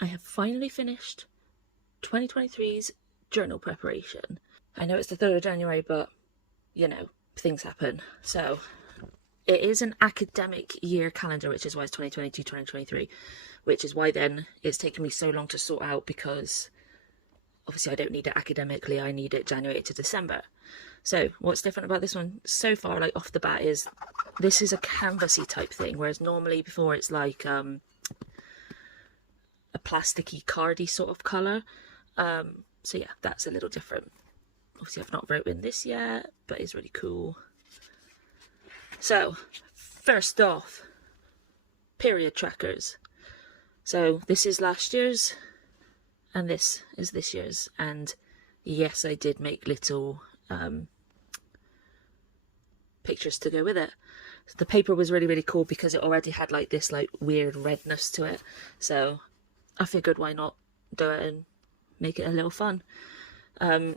I have finally finished 2023's journal preparation. I know it's the 3rd of January, but you know, things happen. So it is an academic year calendar, which is why it's 2022, 2023, which is why then it's taken me so long to sort out, because obviously I don't need it academically, I need it January to December. So what's different about this one so far, like off the bat, is this is a canvasy type thing, whereas normally before it's like a plasticky cardy sort of colour. So yeah, that's a little different. Obviously I've not wrote in this yet, but it's really cool. So first off, period trackers. So this is last year's and this is this year's, and yes, I did make little pictures to go with it. The paper was really cool because it already had like this like weird redness to it, so I figured why not do it and make it a little fun.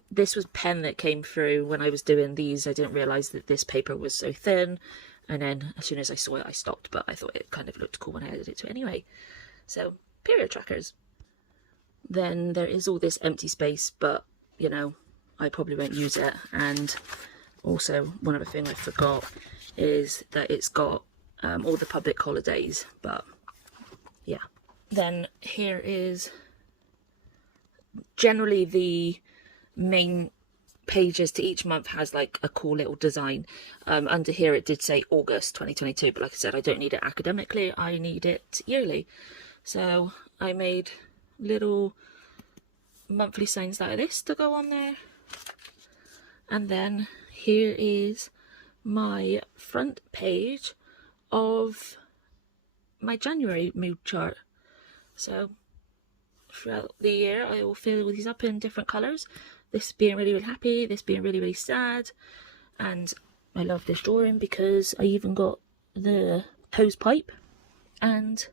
This was pen that came through when I was doing these. I didn't realise that this paper was so thin, and then as soon as I saw it I stopped, but I thought it kind of looked cool when I added it to it anyway. So period trackers. Then there is all this empty space, but you know, I probably won't use it. And also one other thing I forgot is that it's got all the public holidays, but yeah. Then here is generally the main pages to each month has like a cool little design. Under here it did say August 2022, but like I said, I don't need it academically, I need it yearly. So I made little monthly signs like this to go on there. And then here is my front page of my January mood chart. So throughout the year I will fill these up in different colours. This being really happy, this being really sad. And I love this drawing because I even got the hose pipe and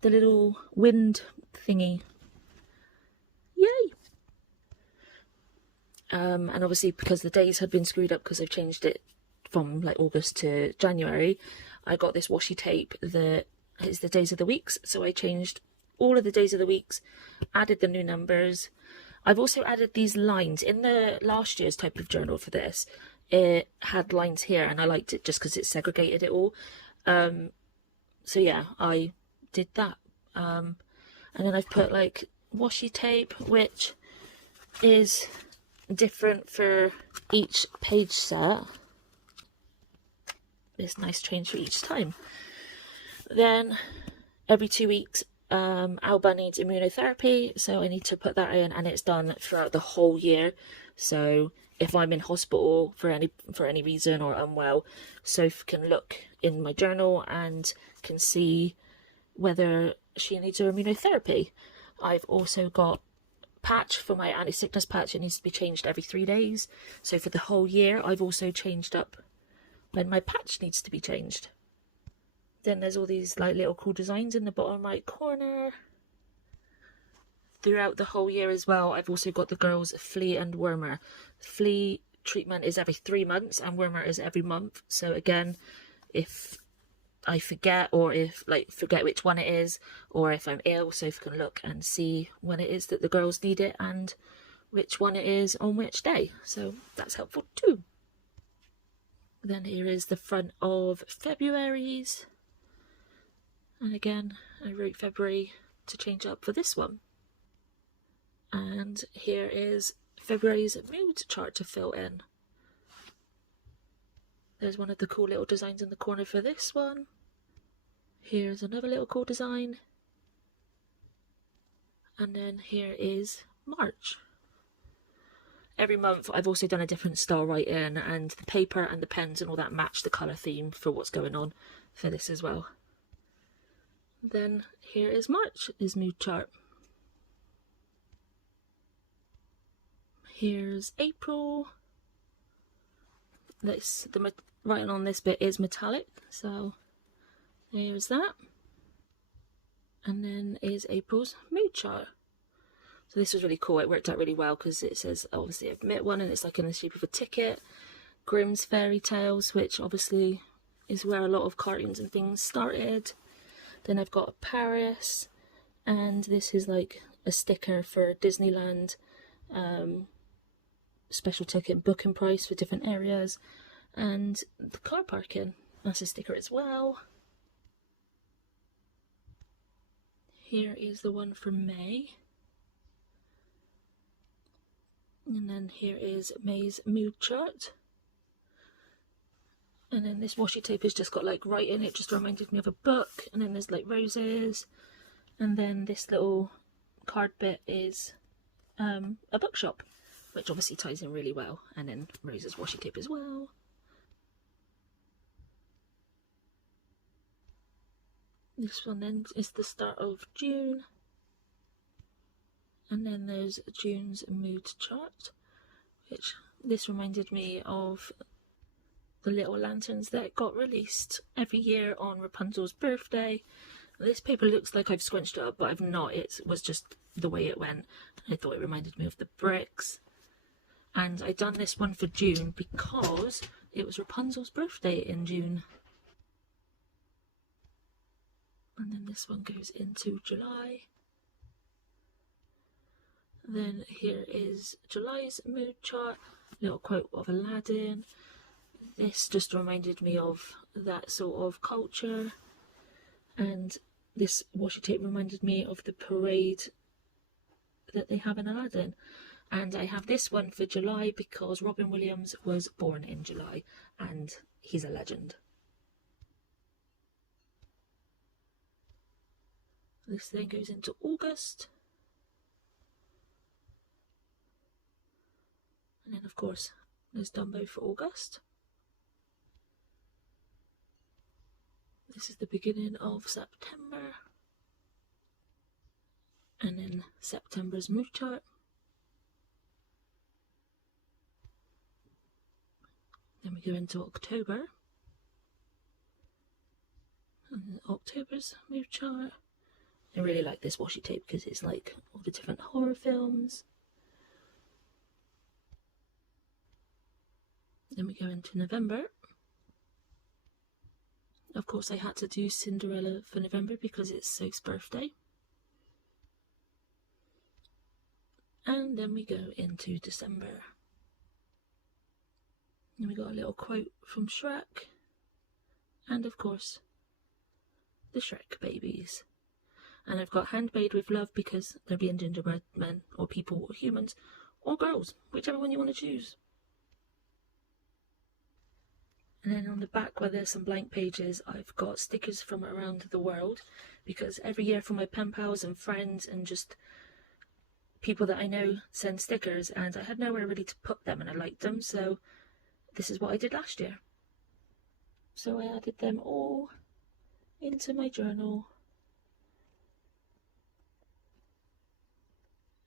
the little wind thingy. Yay! And obviously because the days had been screwed up because I've changed it from like August to January, I got this washi tape that is the days of the weeks. So I changed all of the days of the weeks, added the new numbers. I've also added these lines. In the last year's type of journal for this, it had lines here, and I liked it just because it segregated it all. So yeah, I did that. And then I've put like washi tape, which is different for each page set. This nice change for each time. Then every 2 weeks Alba needs immunotherapy, so I need to put that in, and it's done throughout the whole year. So if I'm in hospital for any reason or unwell, Soph can look in my journal and can see whether she needs her immunotherapy. I've also got patch for my anti-sickness patch. It needs to be changed every 3 days. So for the whole year I've also changed up when my patch needs to be changed. Then there's all these like little cool designs in the bottom right corner. Throughout the whole year as well, I've also got the girls' flea and wormer. Flea treatment is every 3 months and wormer is every month. So again, if I forget, or if forget which one it is, or if I'm ill, Sophie can look and see when it is that the girls need it and which one it is on which day. So that's helpful too. Then here is the front of February's. And again, I wrote February to change up for this one. And here is February's mood chart to fill in. There's one of the cool little designs in the corner for this one. Here's another little cool design. And then here is March. Every month I've also done a different style writing, and the paper and the pens and all that match the colour theme for what's going on for this as well. Then here is March's mood chart. Here's April. The writing on this bit is metallic, so there's that. And then is April's mood chart. So this was really cool. It worked out really well because it says obviously I've met one, and it's like in the shape of a ticket. Grimm's Fairy Tales, which obviously is where a lot of cartoons and things started. Then I've got Paris, And this is like a sticker for Disneyland, special ticket booking price for different areas, and the car parking. That's a sticker as well. Here is the one for May. And then here is May's mood chart. And then this washi tape has just got like writing, it just reminded me of a book. And then there's like roses. And then this little card bit is a bookshop, which obviously ties in really well. And then roses washi tape as well. This one then is the start of June. And then there's June's mood chart, which this reminded me of the little lanterns that got released every year on Rapunzel's birthday. This paper looks like I've squinched it up, but I've not. It was just the way it went. I thought it reminded me of the bricks. And I done this one for June because it was Rapunzel's birthday in June. And then this one goes into July. Then here is July's mood chart, little quote of Aladdin. This just reminded me of that sort of culture. And this washi tape reminded me of the parade that they have in Aladdin. And I have this one for July because Robin Williams was born in July and he's a legend. This then goes into August. And then of course there's Dumbo for August. This is the beginning of September. And then September's mood chart. Then we go into October. And October's mood chart. I really like this washi tape because it's like all the different horror films. Then we go into November. Of course I had to do Cinderella for November because it's Soph's birthday. And then we go into December. And we got a little quote from Shrek. And of course, the Shrek babies. And I've got handmade with love because they're being gingerbread men or people or humans or girls, whichever one you want to choose. And then on the back where there's some blank pages, I've got stickers from around the world because every year from my pen pals and friends and just people that I know send stickers and I had nowhere really to put them and I liked them, so this is what I did last year. So I added them all into my journal.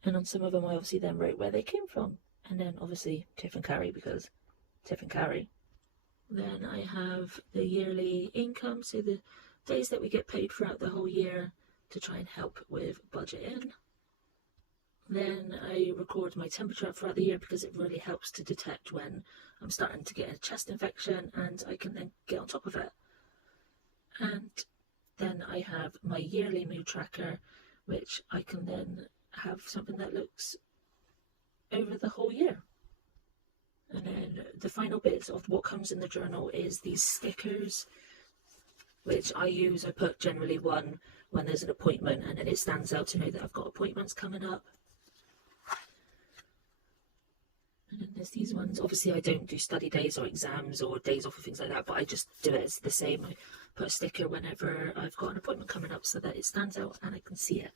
And on some of them I obviously then wrote where they came from. And then obviously Tiff and Carrie because Tiff and Carrie. Then I have the yearly income, so the days that we get paid throughout the whole year to try and help with budgeting. Then I record my temperature throughout the year because it really helps to detect when I'm starting to get a chest infection and I can then get on top of it. And then I have my yearly mood tracker, which I can then have something that looks over the whole year. And then the final bits of what comes in the journal is these stickers, which I use. I put generally one when there's an appointment and then it stands out to know that I've got appointments coming up. And then there's these ones. Obviously I don't do study days or exams or days off or things like that, but I just do it as the same. I put a sticker whenever I've got an appointment coming up so that it stands out and I can see it.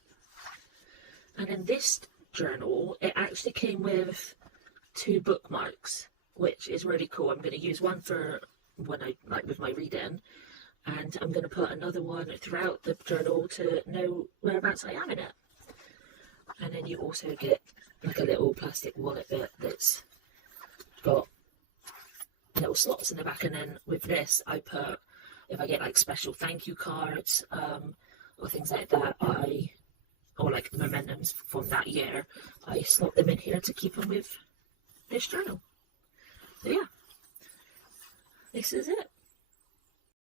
And in this journal, it actually came with 2 bookmarks, which is really cool. I'm going to use one for when I like with my reading, and I'm going to put another one throughout the journal to know whereabouts I am in it. And then you also get like a little plastic wallet bit that's got little slots in the back, and then with this I put, if I get like special thank you cards or things like that, or like mementos from that year, I slot them in here to keep them with this journal. So yeah, this is it.